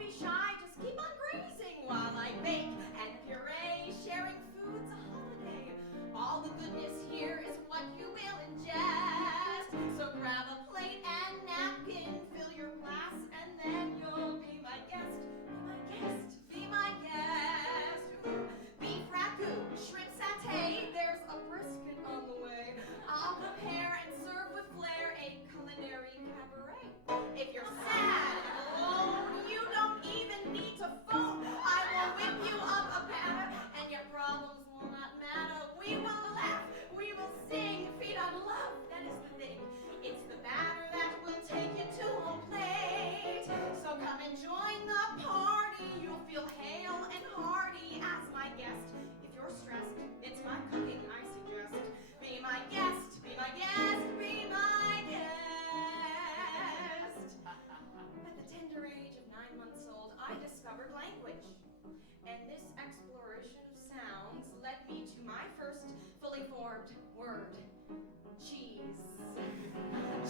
be shy, just keep on grazing while I bake and puree. Sharing food's a holiday. All the goodness here is what you will ingest. So grab a plate and napkin, fill your glass, and then you'll be my guest. Be my guest. Beef ragout, shrimp satay, there's a brisket on the way. I'll prepare and serve with flair a culinary cabaret. If you're sad and alone, you don't even need to phone. I will whip you up a batter, and your problems will not matter. We will laugh, we will sing, feed on love. That is the thing. It's the batter that will take you to home plate. So come and join the party. You'll feel hale and hearty as my guest. If you're stressed, it's my cooking I suggest. Be my guest, be my guest, be my guest. At the tender age of 9 months old, I discovered language. And this exploration of sounds led me to my first fully formed word. Cheese.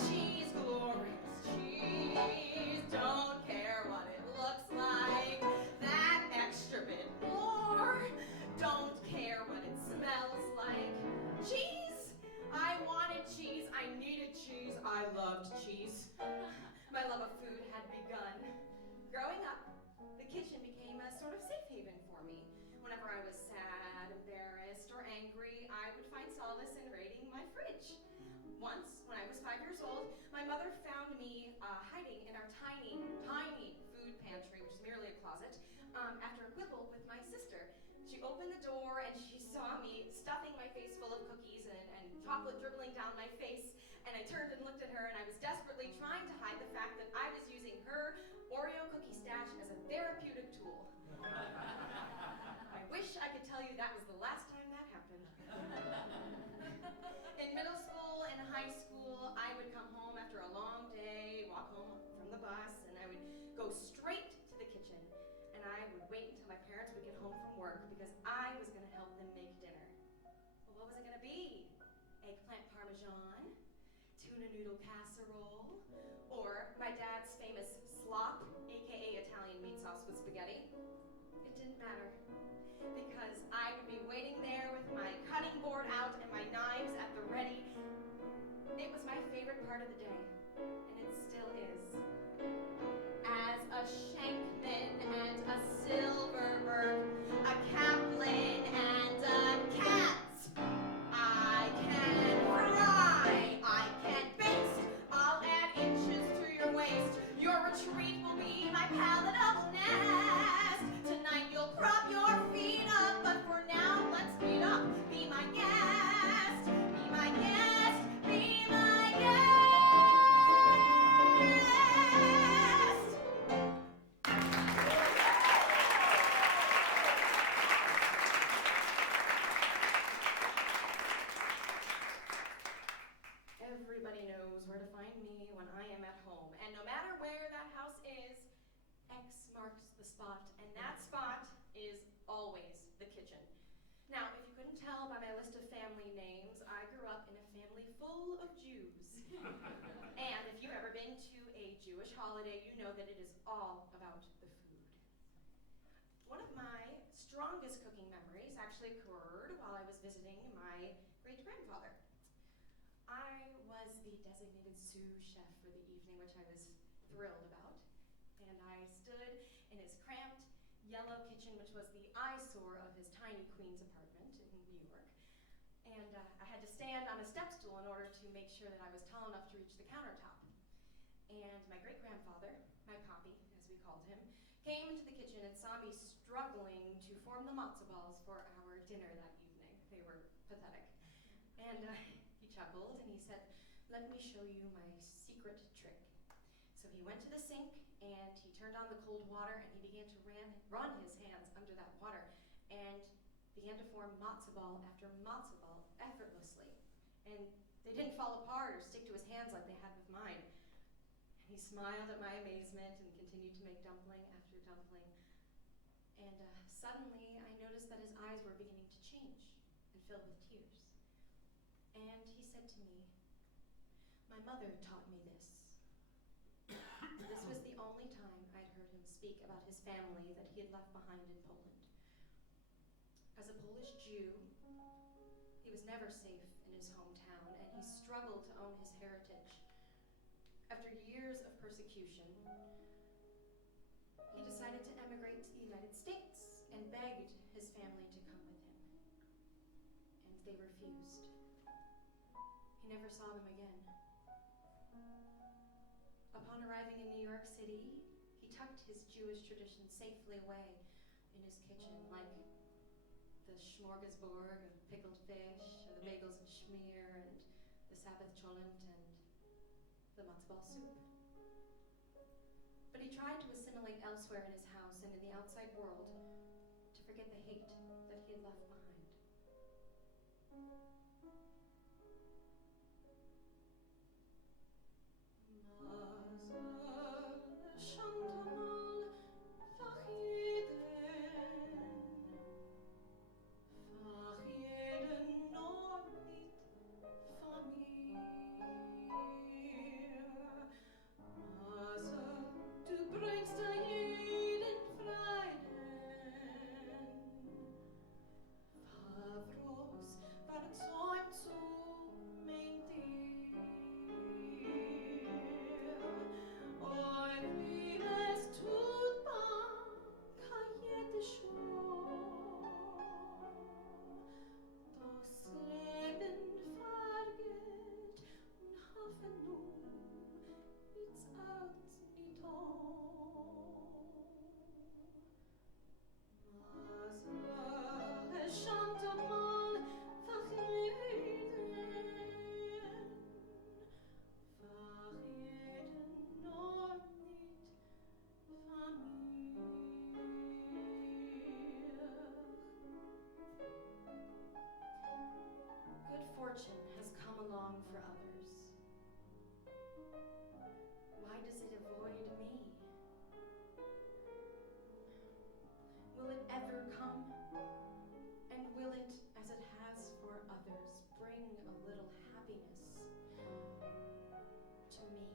Cheese, glorious cheese. Don't care what it looks like. That extra bit more. Don't care what it smells like. Cheese. I wanted cheese. I needed cheese. I loved cheese. My love of food had begun. Growing up, the kitchen became a sort of safe haven for me. Whenever I was sad, embarrassed, or angry, I would find solace in raiding my fridge. Once, when I was 5 years old, my mother found me hiding in our tiny food pantry, which is merely a closet, after a quibble with my sister. She opened the door and she saw me stuffing my face full of cookies and chocolate dribbling down my face. And I turned and looked at her, and I was desperately trying to hide the fact that I was using her Oreo cookie stash as a therapeutic tool. I wish I could tell you that was the last time that happened. In middle school and high school, I would come home after a long day, walk home from the bus, and I would go straight to the kitchen. And I would wait until my parents would get home from work because I was going to help them make dinner. Well, what was it going to be? Eggplant parmesan, tuna noodle casserole, or my dad's famous slop, aka Italian meat sauce with spaghetti. It didn't matter, because I would be waiting there with my cutting board out and my knives at the ready. It was my favorite part of the day, and it still is. As a Shankman and a Silverman, a Kaplan and a cat, I can fry, I can baste, I'll add inches to your waist. Your retreat will be my palatable nest. Tonight you'll prop your feet up, but for now let's meet up. Be my guest, be my guest, be my guest. Everybody knows where to find me when I am at home. And no matter where that house is, X marks the spot. And that spot is always the kitchen. Now, if you couldn't tell by my list of family names, I grew up in a family full of Jews. And if you've ever been to a Jewish holiday, you know that it is all about the food. One of my strongest cooking memories actually occurred while I was visiting my great-grandfather. I was the designated sous chef for the evening, which I was thrilled about. And I stood in his cramped yellow kitchen, which was the eyesore of his tiny Queens apartment in New York. And I had to stand on a step stool in order to make sure that I was tall enough to reach the countertop. And my great-grandfather, my poppy, as we called him, came into the kitchen and saw me struggling to form the matzo balls for our dinner that evening. They were pathetic. And he chuckled and he said, "Let me show you my secret trick." So he went to the sink and he turned on the cold water and he began to run his hands under that water and began to form matzo ball after matzo ball effortlessly. And they didn't fall apart or stick to his hands like they had with mine. And he smiled at my amazement and continued to make dumpling after dumpling. And suddenly I noticed that his eyes were beginning to change and fill with tears. And he said to me, "My mother taught me this." This was the only time I'd heard him speak speak about his family that he had left behind in Poland. As a Polish Jew, he was never safe in his hometown, and he struggled to own his heritage. After years of persecution, he decided to emigrate to the United States and begged his family to come with him. And they refused. He never saw them again. Upon arriving in New York City, he tucked his Jewish tradition safely away in his kitchen, like the smorgasbord of pickled fish, or the bagels and schmear, and the Sabbath cholent, and the Mazl soup. But he tried to assimilate elsewhere in his house and in the outside world to forget the hate that he had left behind. Fortune has come along for others. Why does it avoid me? Will it ever come? And will it, as it has for others, bring a little happiness to me?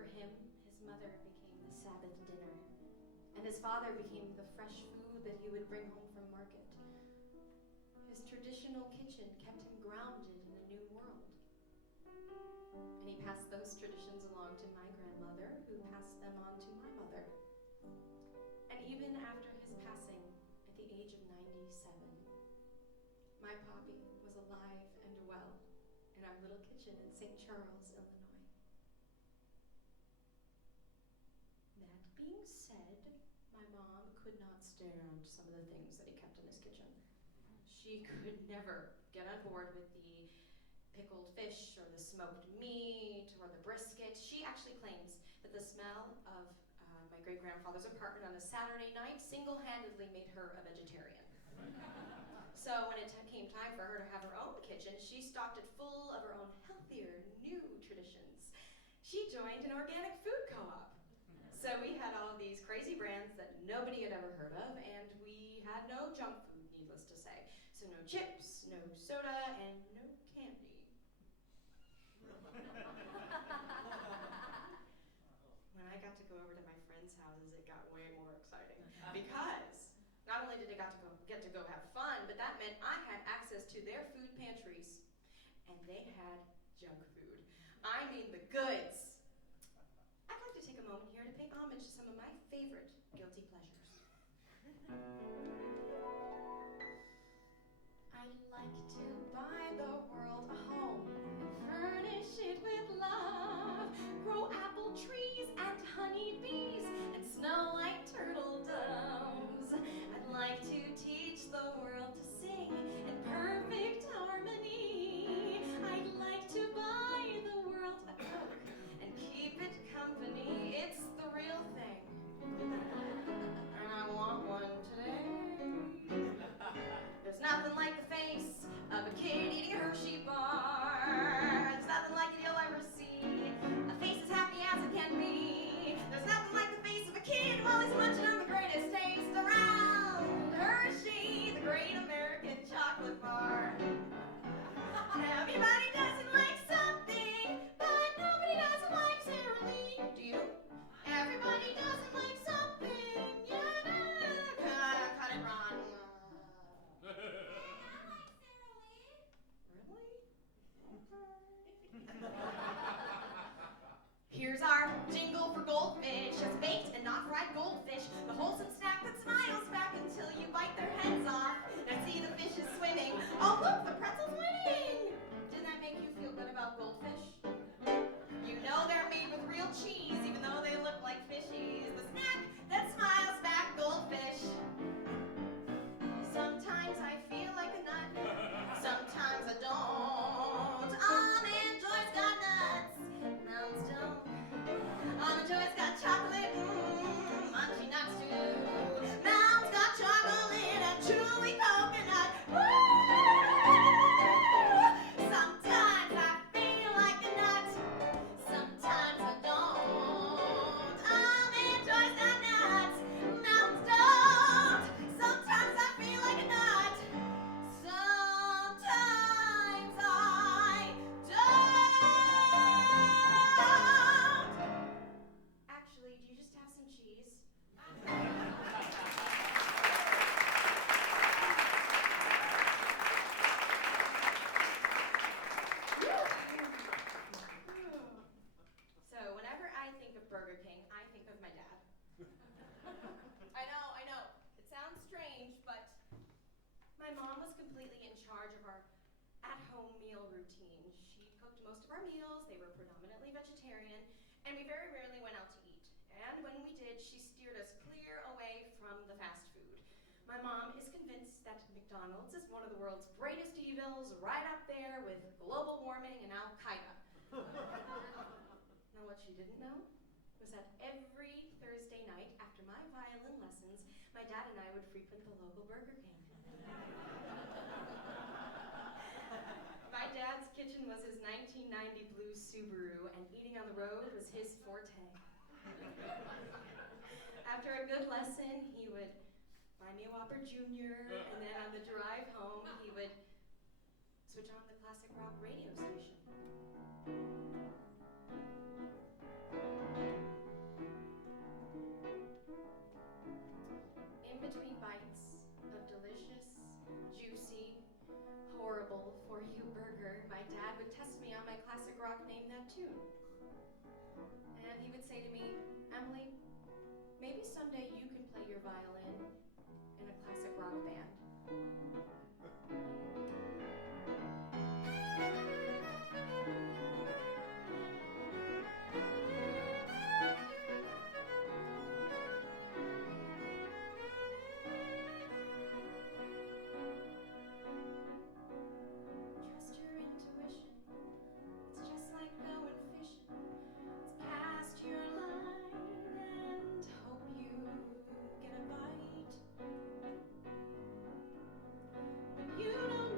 For him, his mother became the Sabbath dinner, and his father became the fresh food that he would bring home from market. His traditional kitchen kept him grounded in a new world. And he passed those traditions along to my grandmother, who passed them on to my mother. And even after his passing at the age of 97, my Poppy was alive and well in our little kitchen in St. Charles, Illinois. That being said, my mom could not stand some of the things that he kept in his kitchen. She could never get on board with the pickled fish or the smoked meat or the brisket. She actually claims that the smell of my great-grandfather's apartment on a Saturday night single-handedly made her a vegetarian. So when it came time for her to have her own kitchen, she stocked it full of her own healthier, new traditions. She joined an organic food co-op. So we had all of these crazy brands that nobody had ever heard of, and we had no junk food, needless to say. So no chips, no soda, and no candy. When I got to go over to my friends' houses, it got way more exciting. Because not only did I get to go have fun, but that meant I had access to their food pantries and they had junk food. I mean the goods. I'd like to take a moment here to pay homage to some of my favorite guilty pleasures. I'd like to buy the world a home and furnish it with love, grow apple trees and honey bees and snow white turtle doves. I'd like to teach the world to sing in perfect harmony. I'd like to buy the world a cook and keep it company. It's the real thing. And I want one today. There's nothing like the face of a kid eating a Hershey bar. There's nothing like it you'll ever see. A face as happy as it can be. There's nothing like the face of a kid while he's munching on the greatest taste around. Hershey, the great American chocolate bar. Everybody doesn't like something, but nobody doesn't like Sara Lee. Do you? Everybody doesn't like something. Yeah, cut it, Ron. I like Sara Lee. Really? Here's our jingle for goldfish. It's baked and not fried goldfish. The wholesome snack that smiles back until you bite their heads off and see the fishes swimming. Oh, look, the pretzel's winning! Didn't that make you feel good about goldfish? You know they're made with real cheese, even though they look like fishies. The snack that smiles back, goldfish. Sometimes I feel like a nut. Sometimes I don't. Almond Joy's got nuts. Mounds don't. Almond Joy's got chocolate. Munchy nuts too. Mounds got chocolate and chewy coconut. Woo! Sometimes I feel like a nut. Sometimes I don't. Almond Joy's got nuts. Mounds don't. Sometimes I feel like a nut. Sometimes I don't. Actually, do you just have some cheese? So whenever I think of Burger King, I think of my dad. I know. It sounds strange, but my mom was completely in charge of our at-home meal routine. She cooked most of our meals, they were predominantly vegetarian, and we very rarely went out to eat. And when we did, she steered us clear away from the fast food. My mom is convinced that McDonald's is one of the world's greatest evils, right up there with global warming and Al-Qaeda. Now, what she didn't know was that every Thursday night after my violin lessons, my dad and I would frequent the local Burger King. My dad's kitchen was his 1990 blue Subaru, and eating on the road was his forte. After a good lesson, he would buy me a Whopper Jr., and then on the drive home, he would switch on the classic rock radio station. In between bites of delicious, juicy, horrible for you burger, my dad would test me on my classic rock Name That Tune. And he would say to me, Emily, maybe someday you can play your violin in a classic rock band. Trust your intuition. It's just like going fishing. It's cast your line and hope you get a bite. But you don't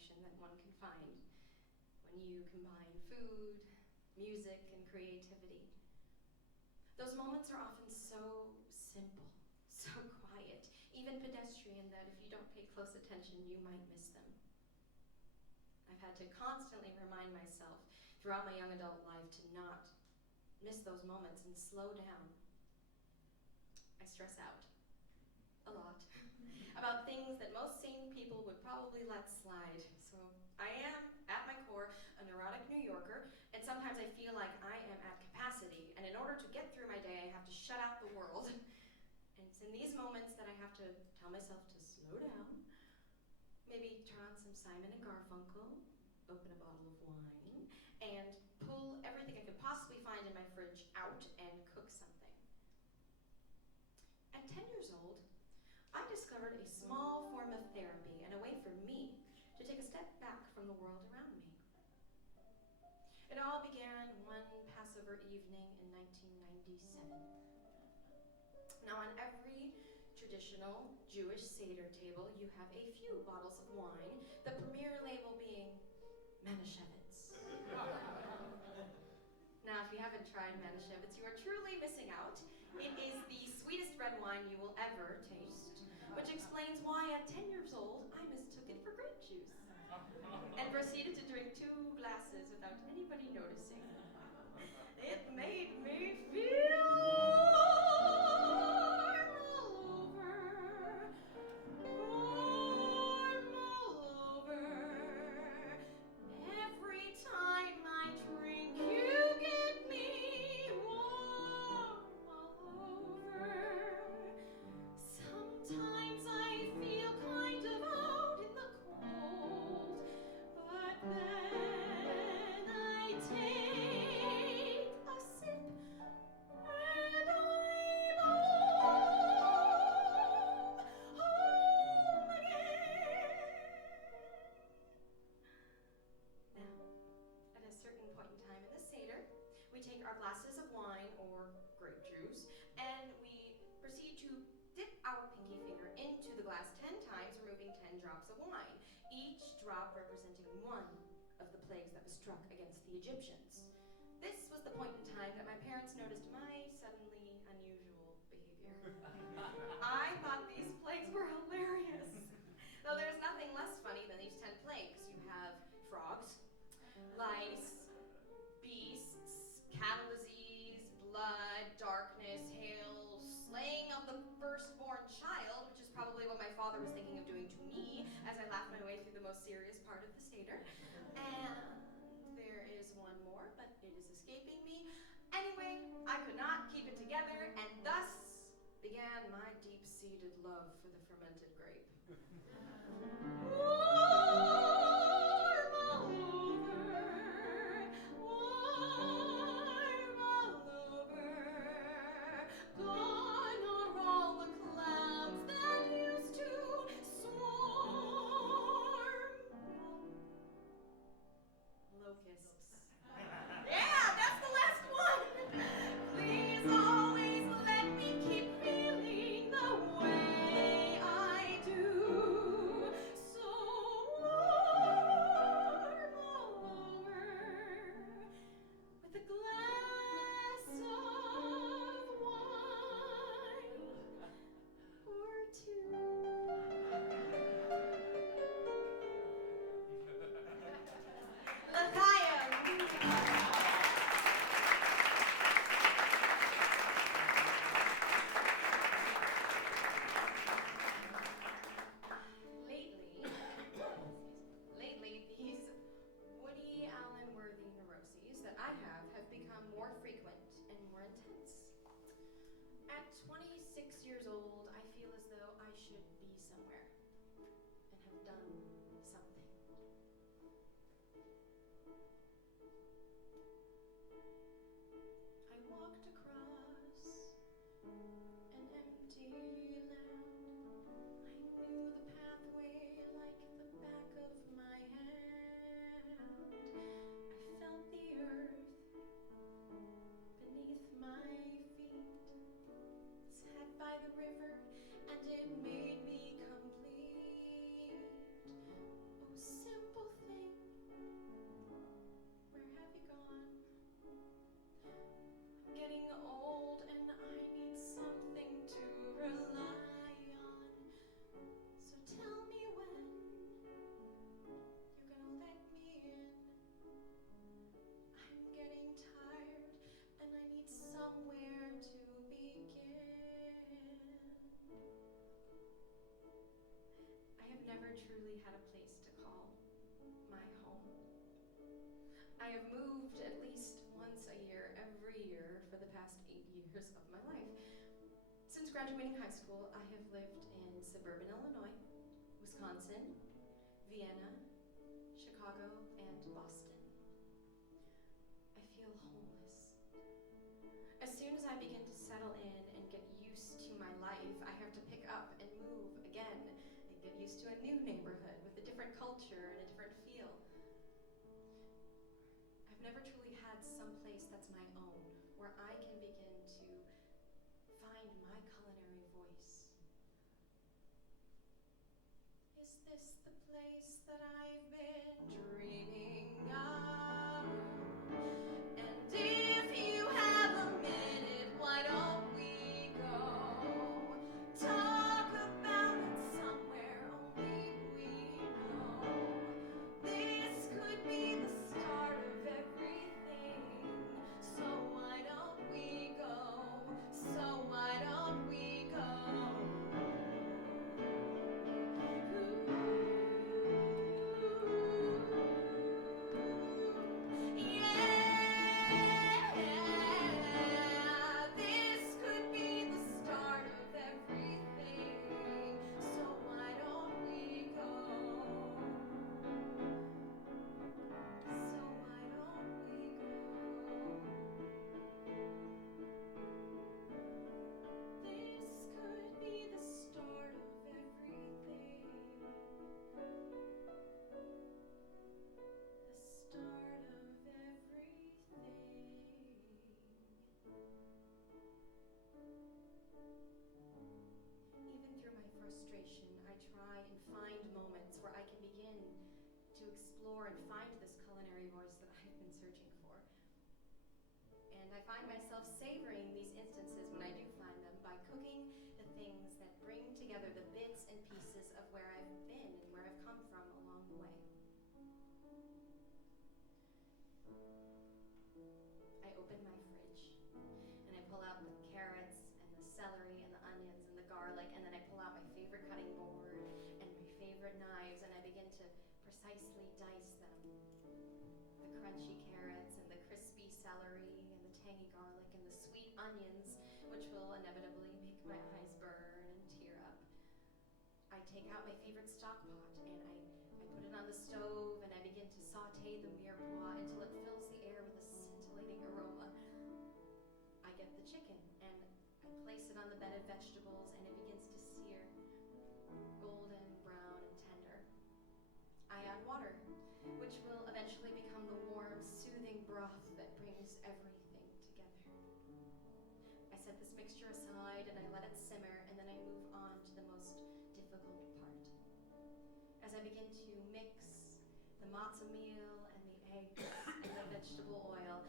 connection that one can find when you combine food, music, and creativity. Those moments are often so simple, so quiet, even pedestrian, that if you don't pay close attention, you might miss them. I've had to constantly remind myself throughout my young adult life to not miss those moments and slow down. I stress out a lot about things that most sane people would probably let slide. So I am, at my core, a neurotic New Yorker, and sometimes I feel like I am at capacity, and in order to get through my day, I have to shut out the world. And it's in these moments that I have to tell myself to slow down, maybe turn on some Simon and Garfunkel, open a bottle of wine, and pull everything I could possibly find in my fridge out and cook something. At 10 years old, I discovered a small form of therapy and a way for me to take a step back from the world around me. It all began one Passover evening in 1997. Now, on every traditional Jewish Seder table, you have a few bottles of wine, the premier label being Manischewitz. Now, if you haven't tried Manischewitz, you are truly missing out. It is the sweetest red wine you will ever taste, which explains why at 10 years old, I mistook it for grape juice and proceeded to drink 2 glasses without anybody noticing. It made me feel warm all over, warm all over. Every time I drink, you get me warm all over. Sometimes I feel kind of out in the cold, but then I take a sip and I'm home again. Now, at a certain point in time in the Seder, we take our glasses of wine or grape juice and we proceed to dip our pinky finger into the glass 10 times, removing 10 drops of wine, each drop representing one of the plagues that was struck against the Egyptians. This was the point in time that my parents noticed my suddenly unusual behavior. I thought these plagues were hilarious. Though there's nothing less funny than these 10 plagues. You have frogs, lice, beasts, cattle disease, blood, darkness, hail, slaying of the firstborn child, which is probably what my father was thinking of doing to me as I laughed my way through the most serious part of the Seder. And there is one more, but it is escaping me. Anyway, I could not keep it together, and thus began my deep-seated love for the fermented grape. Warm all over, warm all over. Gone are all the clouds that used to swarm. Locusts. Yeah, that's the last one. Please always let me keep feeling the way I do. So warm all over, with a glass of wine or 2. L'chaim. Lately, these Woody Allen worthy neuroses that I have become more frequent and more intense. At 26 years old, I feel as though I should be somewhere and have done something. I walked across an empty land. I knew the pathway like the back of my hand. I felt the earth beneath my feet. Sat by the river and it made me complete. Oh, simple I have moved at least once a year, every year, for the past 8 years of my life. Since graduating high school, I have lived in suburban Illinois, Wisconsin, Vienna, Chicago, and Boston. I feel homeless. As soon as I begin to settle in and get used to my life, I have to pick up and move again and get used to a new neighborhood with a different culture and a different feel. I've never truly had some place that's my own, where I can begin to find my culinary voice. Is this the place that I've been dreaming of? And if you have a minute, why don't we go talk about it somewhere only we know? This could be the start of everything. So why don't we go? So why don't we go? Yeah, this could be the start of everything. So why don't we go? So why don't we go? This could be the start of everything. The start of everything. Even through my frustration, I try and find moments where I can begin to explore and find this culinary voice that I've been searching for. And I find myself savoring these instances when I do find them by cooking the things that bring together the bits and pieces of where I've been and where I've come from along the way. I open my fridge and I pull out the carrots and the celery and the onions and the garlic, and then I pull out my favorite cutting board and my favorite knives, and I begin to precisely dice them. The crunchy carrots and the crispy celery and the tangy garlic and the sweet onions, which will inevitably make my eyes burn and tear up. I take out my favorite stock pot and I put it on the stove, and I begin to saute the mirepoix until it fills the air with a scintillating aroma. I get the chicken and I place it on the bed of vegetables, and it begins to sear, golden brown and tender. I add water, which will eventually become the warm, soothing broth that brings everything together. I set this mixture aside and I let it simmer, and then I move on to the most difficult part. As I begin to mix the matzo meal and the eggs and the vegetable oil,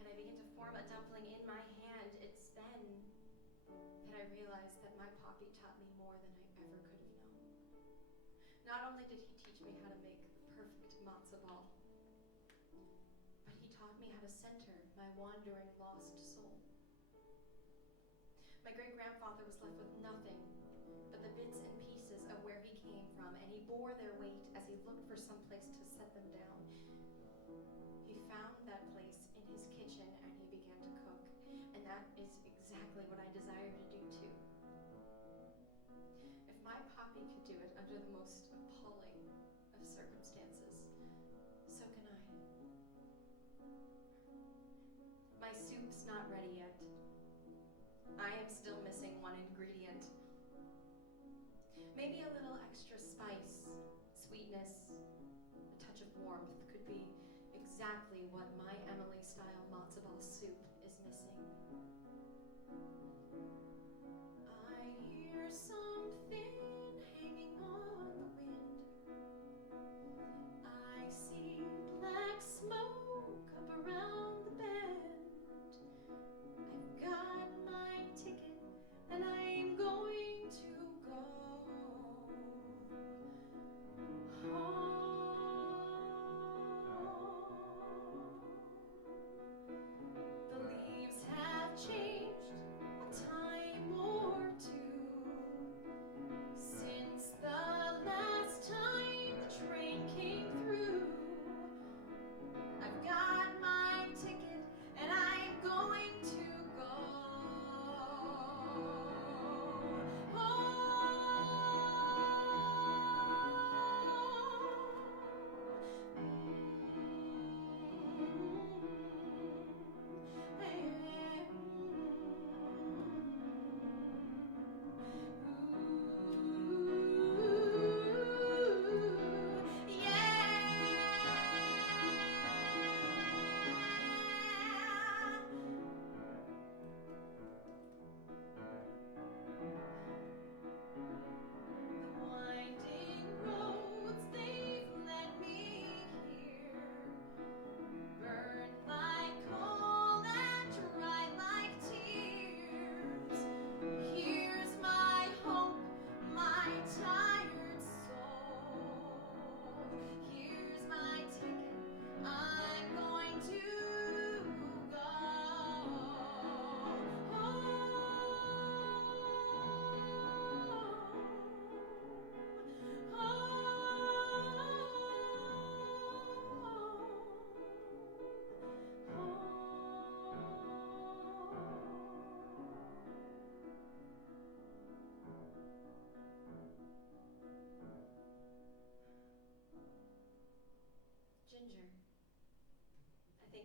and I begin to form a dumpling in my hand, it's then that I realize that my poppy taught me more than I ever could have known. Not only did he teach me how to make the perfect matzo ball, but he taught me how to center my wandering lost soul. My great-grandfather was left with nothing but the bits and pieces of where he came from, and he bore their weight as he looked for some place to set them down. He found that place in his kitchen and he began to cook, and that is exactly what I desire to do too. If my poppy could do it under the most appalling of circumstances, so can I. My soup's not ready yet. I am still missing one ingredient. Maybe a little extra spice, sweetness, a touch of warmth could be exactly what my Emily-style matzo ball soup is missing. I hear something hanging on the wind. I see black smoke up around the bend. I've got my ticket and I'm going to go home. The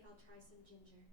think I'll try some ginger.